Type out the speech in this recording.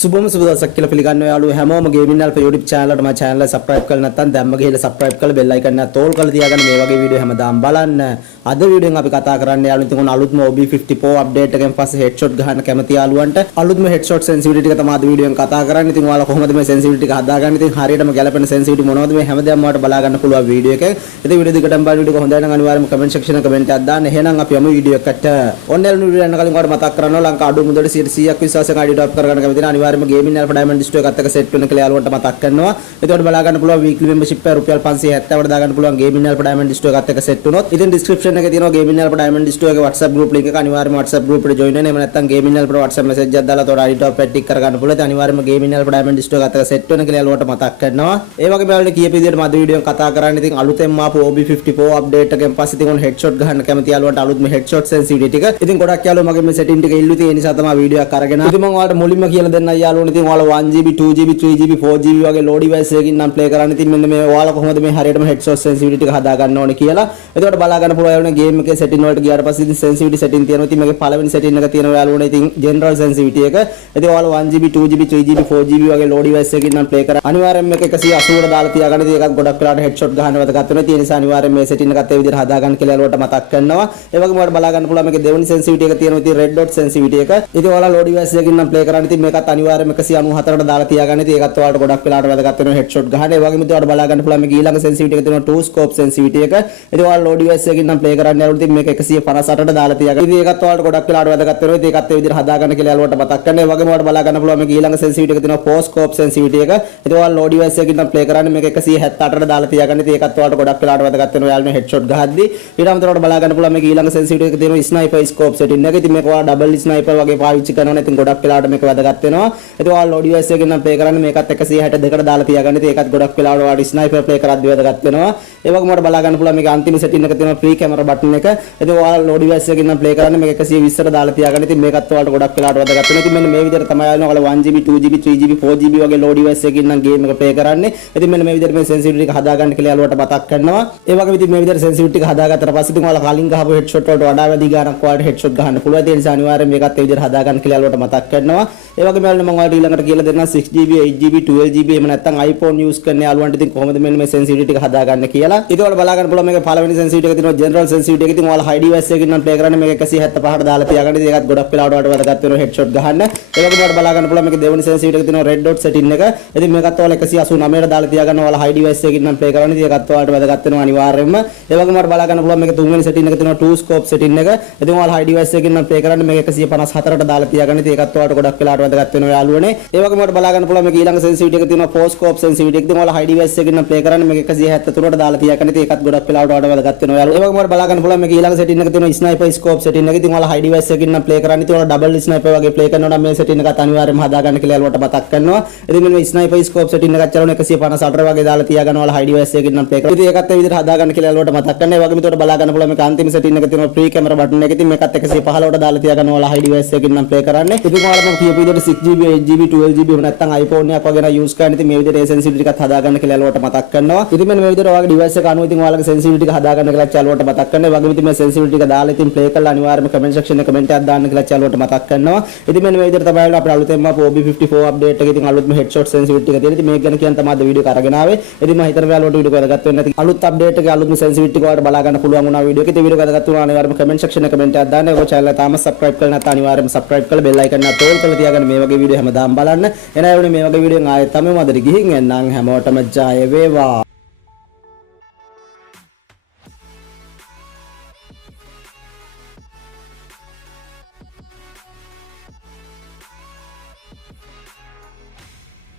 සුබම සුබ දවසක් කියලා පිළිගන්නවා යාළුවෝ හැමෝම ගේමින් අල්ෆා YouTube channel එකට මම channel එක subscribe කරලා නැත්නම් දැම්ම ගිහලා subscribe කරලා bell icon එක තෝල් කරලා තියාගන්න මේ වගේ වීඩියෝ හැමදාම බලන්න. අද වීඩියෝෙන් අපි කතා කරන්නේ යාළුවෝ ඉතින් අලුත්ම OB50 Pro update එකෙන් පස්සේ headshot ගහන්න කැමති යාළුවන්ට අලුත්ම headshot sensitivity ටික තමයි අද වීඩියෝෙන් කතා කරන්නේ. ඉතින් ඔයාලා කොහොමද මේ sensitivity ටික හදාගන්නේ? ඉතින් හරියටම ගැලපෙන sensitivity මොනවද මේ හැමදාම ඔයාලට බලා ගන්න පුළුවන් වීඩියෝ එකෙන්. ඉතින් වීඩියෝ දිගටම බලන්න වීඩියෝ හොඳයි නම් අනිවාර්යයෙන්ම comment section එකේ comment එකක් දාන්න. එහෙනම් අපි යමු වීඩියෝ එකට. ඔන්ලයින් වීඩියෝ යන කලින් ඔයාලට මතක් කරනවා ලංකා අඩු මුදලට 100ක් විශ්වාසයෙන් ID top කරගන්න කැමති නම් අනිවාර්යයෙන්ම ගේමින් අල්ෆා diamond distro එකත් එක්ක set වෙන කියලා යාළුවන්ට මතක් කරනවා. එතකොට බලා ගන්න පුළුවන් weekly membership එක රුපියල් 570කට දා ගන්න පුළුවන් ගේමින් අල්ෆා diamond distro එකත් එක්ක set වුණොත්. ඉතින් description එකේ තියෙනවා ගේමින් අල්ෆා diamond distro එකේ WhatsApp group link එක අනිවාර්යයෙන්ම WhatsApp group එකට join වෙන්න. එහෙම නැත්නම් ගේමින් අල්ෆා WhatsApp message එකක් දාලා තොර ID top එක ටික් කරගන්න පුළුවන්. ඉතින් අනිවාර්යයෙන්ම ගේමින් අල්ෆා diamond distro එකත් එක්ක set වෙන කියලා යාළුවන්ට මතක් කරනවා. ඒ වගේම යාළුවෝ කියපු විදිහට මම වීඩියෝ කතා කරන්නේ ඉතින් අලුතෙන්ම ආපු OB50 Pro update එකෙන් පස්සේ ඉතින් ඔන්න headshot ගහන්න කැමති යාළුවන්ට අලුත්ම headshot sensitivity ටික. ඉතින් ගොඩක් යාළුවෝ මගේ මේ setting ටික ඉල්ලුවා. ඉතින් ඒ නිසා තමයි වීඩියෝ එකක් අරගෙන. ඉතින් මම ඔයාලට මුලින්ම කියලා දෙන්නම් යාළුවෝ. ඉතින් ඔයාලා 1GB 2GB 3GB 4GB වගේ load device එකකින් නම් play කරන්න. ඉතින් මෙන්න මේ ඔයාලා කොහොමද මේ හරියටම headshot sensitivity ටික හදා ගන්න ඕනේ කියලා. එතකොට බලා ගන්න පුළුවන් යාළුවනේ game එකේ setting වලට ගියාට පස්සේ ඉතින් sensitivity setting තියෙනවා. ඉතින් මේකේ පළවෙනි setting එක තියෙනවා යාළුවනේ ඉතින් general sensitivity එක. ඉතින් ඔයාලා 1GB 2GB 3GB 4GB වගේ load device එකකින් නම් play කරා. අනිවාර්යයෙන්ම මේක 180ට දාලා තියාගන්න. ඉතින් ඒකත් ගොඩක් වෙලාවට headshot ගන්න වැදගත් වෙනවා. ඒ නිසා අනිවාර්යයෙන් මේ setting එකත් ඒ විදිහට හදා ගන්න කියලා යාළුවට මතක් කරනවා. ඒ වගේම ඔයාලා බලා ගන්න පුළුවන් මේකේ දෙවෙනි sensitivity එක තියෙනවා. ඉතින් red dot sensitivity එක. ඉතින් ඔයාලා load device එකකින් නම් play කරන්න. ඉතින් මේකත් අනිවාර්යයෙන්ම 194ට දාලා තියාගන්න. ඉතින් ඒකත් ඔයාලට ගොඩක් වෙලාවට වැදගත් වෙනවා headshot ගන්න. ඒ වගේම ඔයාලට බලා ගන්න පුළුවන් මේකේ ඊළඟ sensitivity එක තියෙනවා two scope sensitivity එක. ඉතින් ඔයාලා load device එකකින් නම් play කරන්න යාළුවෝ ඉතින් මේක 158ට දාලා තියාගන්න. ඉතින් ඒකත් ඔයාලට ගොඩක් වෙලාවට වැදගත් වෙනවා. ඉතින් ඒකත් ඒ විදිහට හදා ගන්න කියලා යාළුවට මතක් කරනවා. ඒ වගේම ඔයාලට බලා ගන්න පුළුවන් මේකේ ඊළඟ sensitivity එක තියෙනවා four scope sensitivity එක. ඉතින් ඔයාලා load device එකකින් නම් play කරන්න මේක 178ට දාලා තියාගන්න. ඉතින් ඒකත් ඔයාලට ගොඩක් වෙලාවට වැදගත් වෙනවා යාළුවනේ headshot ගහද්දී. ඊට අමතරව බලා ගන්න පුළුවන් මේකේ ඊළඟ sensitivity එක තියෙනවා sniper scope setting එක. ඉතින් මේක ඔයාලා double sniper වගේ පාවිච්චි කරනවා. ඉතින් ගොඩක් වෙලාවට මේක වැදගත් වෙනවා. ඉතින් ඔයාලා load device එකකින් නම් play කරන්න මේකත් 162ට දාලා තියාගන්න. ඉතින් ඒකත් ගොඩක් වෙලාවට ඔයාලා sniper play කරද්දී වැදගත් වෙනවා. ඒ වගේම ඔයාලා බලා ගන්න පුළුවන් මේකේ අන්තිම setting එක තියෙනවා free camera button එක. ඉතින් ඔයාලා load device එකකින් නම් play කරන්න මේක 120ට දාලා තියාගන්න. ඉතින් මේකත් ඔයාලට ගොඩක් වෙලාවට වැදගත් වෙනවා. ඉතින් මෙන්න මේ විදිහට තමයි ඔයාලා 1GB 2GB 3GB 4GB වගේ load device එකකින් නම් game එක play කරන්නේ. ඉතින් මෙන්න මේ විදිහට මේ sensitivity එක හදා ගන්න කියලා යාළුවට මතක් කරනවා. ඒ වගේම ඉතින් මේ විදිහට sensitivity එක හදාගත්තට පස්සේ ඉතින් ඔයාලා කලින් ගහපු headshot වලට වඩා වැඩි ගාණක් ඔයාලට headshot ගහන්න පුළුවන්. ඒ නිසා අනිවාර්යයෙන් මේකත් ඒ විදිහට හදා ගන්න කියලා යාළුවට මතක් කරනවා. ඒ වගේම යාළුවනේ මම ඔයාලට ඊළඟට කියලා දෙන්නම් 6GB 8GB 12GB එහෙම නැත්නම් iPhone use කරන යාළුවන්ට ඉතින් කොහොමද මෙන්න මේ sensitivity එක හදා ගන්න කියලා. ඉතින් ඔයාලා බලා ගන්න පුළුවන් මේකේ පළවෙනි sensitivity එක තියෙනවා general sensitivity එක. ඉතින් ඔයාලා high device එකකින් නම් play කරන්නේ මේක 175ට දාලා තියාගන්න. ඉතින් ඒකත් ගොඩක් වෙලාවට වැදගත් වෙනවා headshot ගහන්න. ඒ වගේම ඔයාලා බලා ගන්න පුළුවන් මේකේ දෙවෙනි sensitivity එක තියෙනවා red dot setting එක. ඉතින් මේකත් ඔයාලා 189ට දාලා තියාගන්න. ඔයාලා high device එකකින් නම් play කරන්නේ. ඉතින් ඒකත් ඔයාලට වැදගත් වෙනවා අනිවාර්යයෙන්ම. ඒ වගේම ඔයාලා බලා ගන්න පුළුවන් මේකේ තුන්වෙනි setting එක තියෙනවා two scope setting එක. ඉතින් ඔයාලා high device එකකින් නම් play කරන්නේ මේක 154ට දාලා තියාගන්න. ඉතින් ඒකත් ඔයාලට ගොඩක් වෙලාවට වැදගත් වෙනවා යාළුවනේ. ඒ වගේම ඔයාලා බලා ගන්න පුළුවන් මේකේ ඊළඟ sensitivity එක තියෙනවා four scope sensitivity එක. ඉතින් ඔයාලා high device එකකින් නම් play කරන්නේ මේක 173ට දාලා තියාගන්න. ඉතින් ඒකත් ගොඩක් වෙලාවට ඔයාලට වැදගත් වෙනවා යාළුවෝ. ඒ වගේම ඔයාලා බලා ගන්න පුළුවන් මේකේ ඊළඟ setting එක තියෙනවා sniper scope setting එක. ඉතින් ඔයාලා high device එකකින් නම් play කරන්නේ. ඉතින් ඔයාලා double sniper වගේ play කරනවා නම් මේ setting එකත් අනිවාර්යයෙන්ම හදා ගන්න කියලා යාළුවට මතක් කරනවා. ඉතින් මේ sniper scope setting එකත් චලන 158 වගේ දාලා තියාගන්න ඔයාලා high device එකකින් නම් play කරනවා. ඉතින් ඒකත් ඒ විදිහට හදා ගන්න කියලා යාළුවට මතක් කරනවා. ඒ වගේම උඩ බලා ගන්න පුළුවන් මේක අන්තිම setting එක තියෙනවා free camera button එක. ඉතින් මේකත් 115ට දාලා තියාගන්න ඔයාලා high device එකකින් නම් play කරන්නේ. ඉතින් ඔයාලා මම කියපු විදිහට 6GB 8GB 12GB එහෙම නැත්නම් iPhone එකක් වගේ නම් use කරන්න. ඉතින් මේ විදිහට sensitivity ටිකත් හදා ගන්න කියලා යාළුවට මතක් කරනවා. ඉතින් මෙන්න මේ විදිහට ඔයාගේ device එක අනුව ඉතින් ඔයාලගේ sensitivity ටික හදා ගන්න කියලා යාළුවට මතක් කරනවා. ඒ වගේම ඉතින් මේ sensitivity ටික දාලා ඉතින් play කරලා අනිවාර්යයෙන්ම comment section එකේ comment එකක් දාන්න කියලා යාළුවට මතක් කරනවා. ඉතින් මෙන්න මේ විදිහට තමයි අපේ අලුතෙන්ම OB54 update එකේ ඉතින් අලුත්ම headshot sensitivity ටික තියෙන. ඉතින් මේක ගැන කියන්න තමයි අද වීඩියෝ එක අරගෙන ආවේ. ඉතින් මම හිතනවා යාළුවට වීඩියෝ එක වැදගත් වෙන්න ඇති. අලුත් update එකේ අලුත්ම sensitivity ටික ඔයාලට බලා ගන්න පුළුවන් වුණා වීඩියෝ එකේ. ඉතින් වීඩියෝ එක වැදගත් වුණා අනිවාර්යයෙන්ම comment section එකේ comment එකක් දාන්න. ඔය channel එක තාම subscribe කරලා නැත්නම් අනිවාර්යයෙන්ම subscribe කරලා bell icon එක තෝල් කරලා තියාගන්න මේ වගේ වීඩියෝ හැමදාම බලන්න. එනයි වුණේ මේ වගේ වීඩියෝ ආයෙත් තමයි මම අදට ගිහින් එන්නම්. හැමෝටම ජය වේවා.